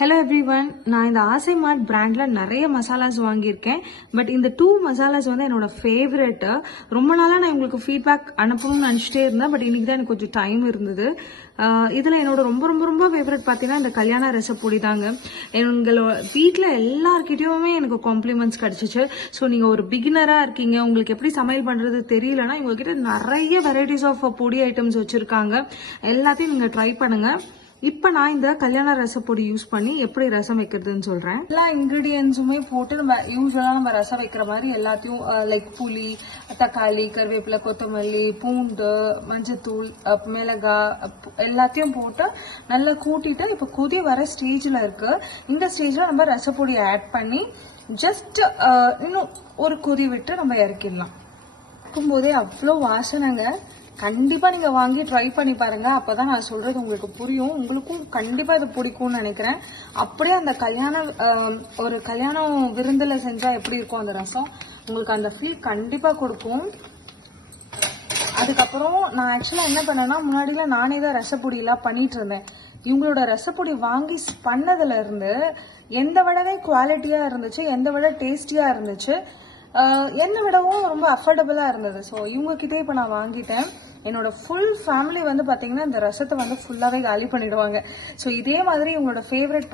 Hello everyone, நான் இந்த ஆசை மார்ட் பிராண்டில் நிறைய மசாலாஸ் வாங்கியிருக்கேன். பட் இந்த 2 மசாலாஸ் வந்து என்னோட ஃபேவரெட்டு. ரொம்ப நாளாக நான் உங்களுக்கு ஃபீட்பேக் அனுப்பணும்னு நினச்சிட்டே இருந்தேன். பட் இன்றைக்கி தான் எனக்கு கொஞ்சம் டைம் இருந்தது. இதில் என்னோட ரொம்ப ரொம்ப ரொம்ப ஃபேவரட் பார்த்தீங்கன்னா இந்த கல்யாண ரெசிபி தாங்க. எங்களோட வீட்டில் எல்லாருக்கிட்டையுமே எனக்கு காம்ப்ளிமெண்ட்ஸ் கிடச்சிச்சு. ஸோ நீங்கள் ஒரு பிகினராக இருக்கீங்க, உங்களுக்கு எப்படி சமையல் பண்ணுறது தெரியலன்னா உங்கள்கிட்ட நிறைய வெரைட்டிஸ் ஆஃப் பொடி ஐட்டம்ஸ் வச்சுருக்காங்க. எல்லாத்தையும் நீங்கள் ட்ரை பண்ணுங்கள். இப்போ நான் இந்த கல்யாண ரசப்பொடி யூஸ் பண்ணி எப்படி ரசம் வைக்கிறதுன்னு சொல்கிறேன். எல்லா இன்க்ரீடியன்ஸுமே போட்டு நம்ம யூஸ்வலாக நம்ம ரசம் வைக்கிற மாதிரி எல்லாத்தையும் லைக் புளி, தக்காளி, கருவேப்பிலை, கொத்தமல்லி, பூண்டு, மஞ்சத்தூள், மிளகாய் எல்லாத்தையும் போட்டு நல்லா கூட்டிட்டு இப்போ கொதி வர ஸ்டேஜில் இருக்குது. இந்த ஸ்டேஜில் நம்ம ரசப்பொடி ஆட் பண்ணி ஜஸ்ட் இன்னும் ஒரு கொதி விட்டு நம்ம இறக்கிடலாம். இருக்கும்போதே அவ்வளோ வாசனைங்க. கண்டிப்பாக நீங்கள் வாங்கி ட்ரை பண்ணி பாருங்கள். அப்போ தான் நான் சொல்கிறது உங்களுக்கு புரியும். உங்களுக்கும் கண்டிப்பாக இது பிடிக்கும்னு நினைக்கிறேன். அப்படியே அந்த ஒரு கல்யாணம் விருந்தில் செஞ்சால் எப்படி இருக்கும் அந்த ரசம், உங்களுக்கு அந்த ஃபீல் கண்டிப்பாக கொடுக்கும். அதுக்கப்புறம் நான் ஆக்சுவலாக என்ன பண்ணேன்னா, முன்னாடிலாம் நானே தான் ரசப்பொடியெல்லாம் பண்ணிட்டு இருந்தேன். இவங்களோட ரசப்பொடி வாங்கி பண்ணதுலேருந்து எந்த விடவே குவாலிட்டியாக இருந்துச்சு, எந்த விட டேஸ்டியாக இருந்துச்சு, என்னை விடவும் ரொம்ப அஃபோர்டபுளாக இருந்தது. ஸோ இவங்ககிட்டே இப்போ நான் வாங்கிட்டேன். என்னோட ஃபுல் ஃபேமிலி வந்து பார்த்தீங்கன்னா இந்த ரசத்தை வந்து ஃபுல்லாகவே காலி பண்ணிடுவாங்க. ஸோ இதே மாதிரி இவங்களோட ஃபேவரட்